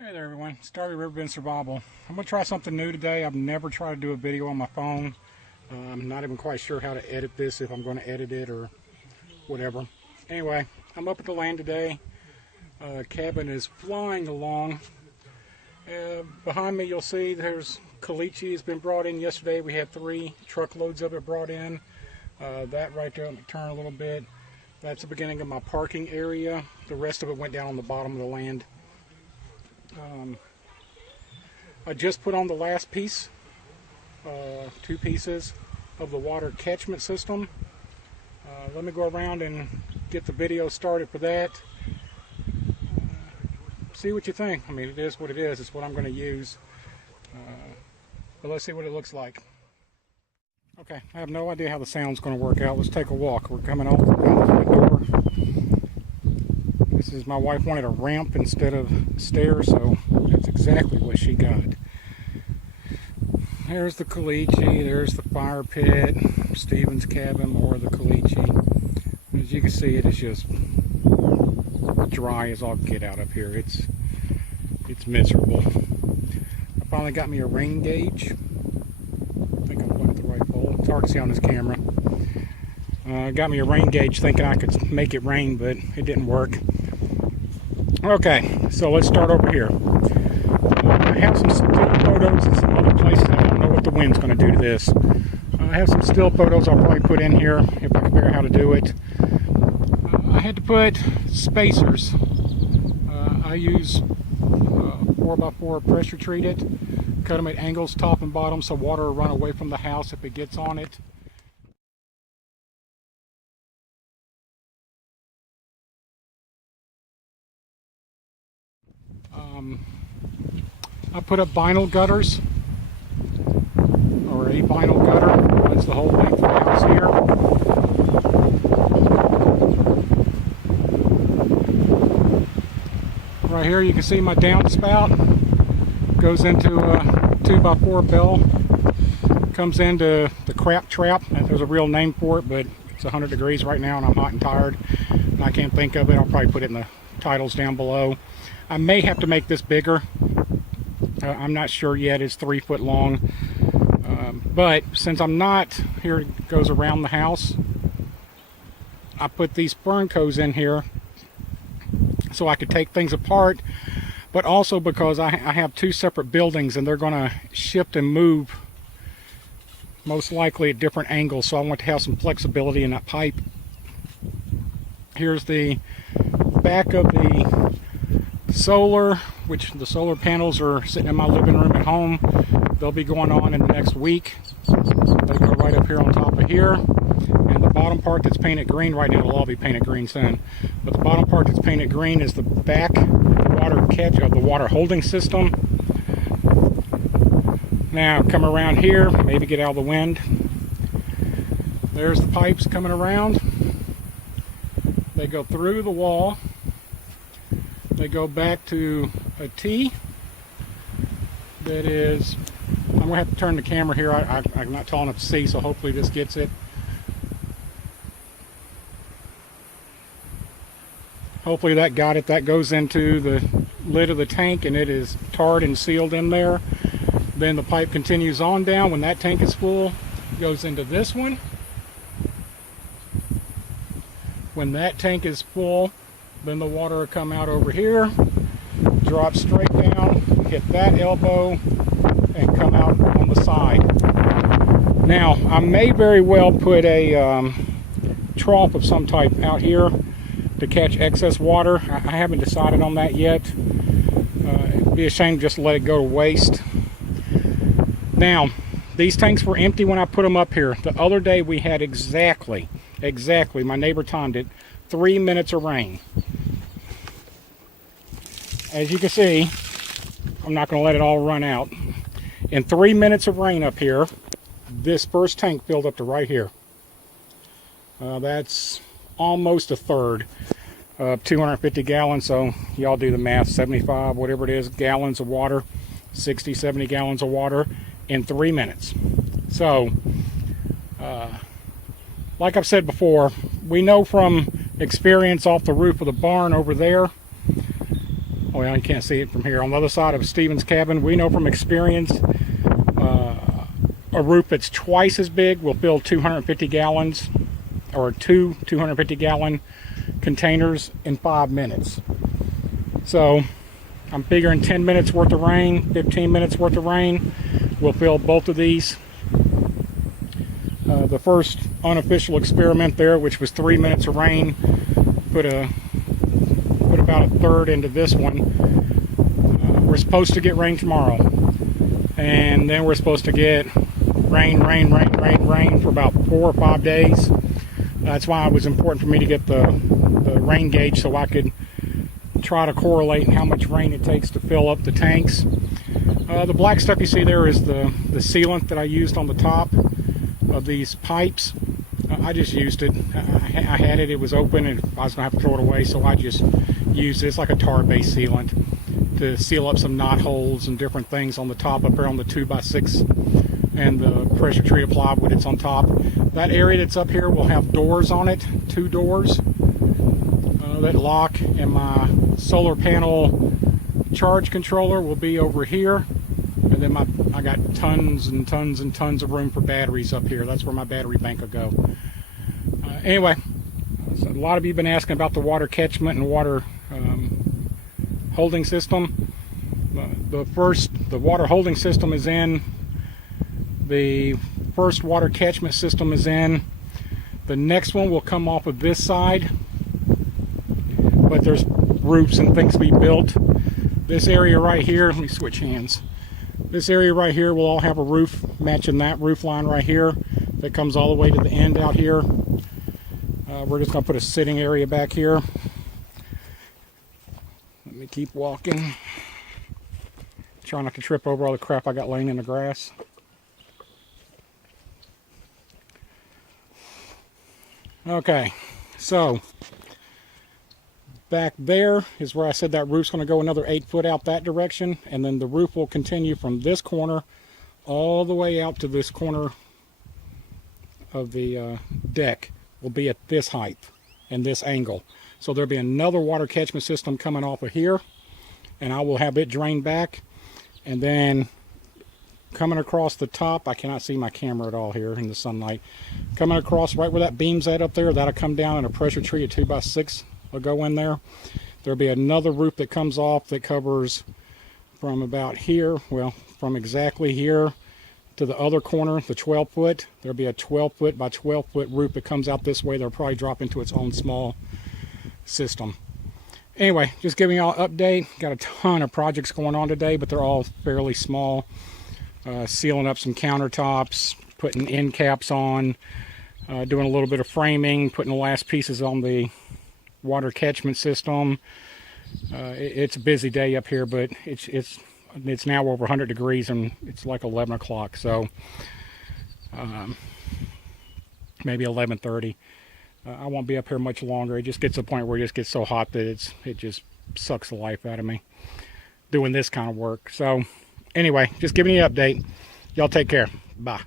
Hey there everyone, it's RiverBendSurvival. I'm going to try something new today. I've never tried to do a video on my phone. I'm not even quite sure how to edit this, if I'm going to edit it or whatever. Anyway, I'm up at the land today. Cabin is flying along. Behind me you'll see there's caliche has been brought in yesterday. We had 3 truckloads of it brought in. That right there, let me turn a little bit. That's the beginning of my parking area. The rest of it went down on the bottom of the land. I just put on the last piece, 2 pieces of the water catchment system. Let me go around and get the video started for that. See what you think. I mean, it is what it is. It's what I'm going to use. But let's see what it looks like. Okay, I have no idea how the sound's going to work out. Let's take a walk. We're coming out the front door. This is, my wife wanted a ramp instead of stairs, so that's exactly what she got. There's the caliche, there's the fire pit, Stephen's cabin, more of the caliche. As you can see, it is just dry as all get out up here. It's miserable. I finally got me a rain gauge. I think I'm looking at the right pole. It's hard to see on this camera. Got me a rain gauge thinking I could make it rain, but it didn't work. Okay, so let's start over here. I have some still photos in some other places. I don't know what the wind's going to do to this. I have some still photos I'll probably put in here if I can figure out how to do it. I had to put spacers. I use 4x4 pressure treated. Cut them at angles top and bottom so water will run away from the house if it gets on it. I put up vinyl gutters, or a vinyl gutter runs the whole length of the house here. Right here you can see my downspout goes into a 2x4 bell, comes into the crap trap. There's a real name for it, but it's 100 degrees right now and I'm hot and tired and I can't think of it. I'll probably put it in the titles down below. I may have to make this bigger. I'm not sure yet. It's 3 foot long. But since I'm not, here it goes around the house, I put these fern cones in here so I could take things apart, but also because I have 2 separate buildings and they're going to shift and move most likely at different angles, so I want to have some flexibility in that pipe. Here's the back of the solar, which the solar panels are sitting in my living room at home. They'll be going on in the next week. They go right up here on top of here, and the bottom part that's painted green right now, it'll all be painted green soon, but the bottom part that's painted green is the back water catch of the water holding system. Now come around here, maybe get out of the wind. There's the pipes coming around. They go through the wall. They go back to a T that is, I'm going to have to turn the camera here. I'm not tall enough to see, so hopefully this gets it. Hopefully that got it. That goes into the lid of the tank and it is tarred and sealed in there. Then the pipe continues on down. When that tank is full, it goes into this one. When that tank is full, then the water will come out over here, drop straight down, hit that elbow, and come out on the side. Now, I may very well put a trough of some type out here to catch excess water. I haven't decided on that yet. It'd be a shame just to let it go to waste. Now, these tanks were empty when I put them up here. The other day we had exactly, my neighbor timed it, 3 minutes of rain. As you can see, I'm not going to let it all run out. In 3 minutes of rain up here, this first tank filled up to right here. That's almost a third of 250 gallons, so y'all do the math, 75, whatever it is, gallons of water, 60, 70 gallons of water in 3 minutes. So, like I've said before, we know from experience off the roof of the barn over there, well, you can't see it from here. On the other side of Stephen's cabin, we know from experience, a roof that's twice as big will fill 250 gallons, or two 250-gallon containers in 5 minutes. So I'm figuring 10 minutes worth of rain, 15 minutes worth of rain will fill both of these. The first unofficial experiment there, which was 3 minutes of rain, put about a third into this one. We're supposed to get rain tomorrow, and then we're supposed to get rain for about 4 or 5 days. That's why it was important for me to get the rain gauge, so I could try to correlate how much rain it takes to fill up the tanks. The black stuff you see there is the sealant that I used on the top of these pipes. I just used it. I had it, it was open, and I was going to have to throw it away, so I just used it. It's like a tar-based sealant to seal up some knot holes and different things on the top up there on the 2x6 and the pressure treated plywood that's on top. That area that's up here will have doors on it, 2 doors that lock, and my solar panel charge controller will be over here. And then I got tons and tons and tons of room for batteries up here. That's where my battery bank will go. Anyway, so a lot of you have been asking about the water catchment and water holding system. The water holding system is in. The first water catchment system is in. The next one will come off of this side, but there's roofs and things to be built. This area right here, let me switch hands. This area right here will all have a roof matching that roof line right here that comes all the way to the end out here. We're just going to put a sitting area back here. Let me keep walking. Try not to trip over all the crap I got laying in the grass. Okay, so back there is where I said that roof's going to go another 8 foot out that direction, and then the roof will continue from this corner all the way out to this corner of the deck. Will be at this height and this angle. So there'll be another water catchment system coming off of here, and I will have it drained back, and then coming across the top, I cannot see my camera at all here in the sunlight, coming across right where that beam's at up there, that'll come down, and a pressure treated 2x6 will go in there. There'll be another roof that comes off that covers from about here, well, from exactly here to the other corner, the 12 foot. There'll be a 12 foot by 12 foot roof that comes out this way. They'll probably drop into its own small system. Anyway, just giving y'all an update. Got a ton of projects going on today, but they're all fairly small. Sealing up some countertops, putting end caps on, doing a little bit of framing, putting the last pieces on the water catchment system. It's a busy day up here, but it's now over 100 degrees and it's like 11 o'clock, so maybe 11:30. I won't be up here much longer. It just gets to the point where it just gets so hot that it just sucks the life out of me doing this kind of work. So anyway, just giving you an update. Y'all take care. Bye.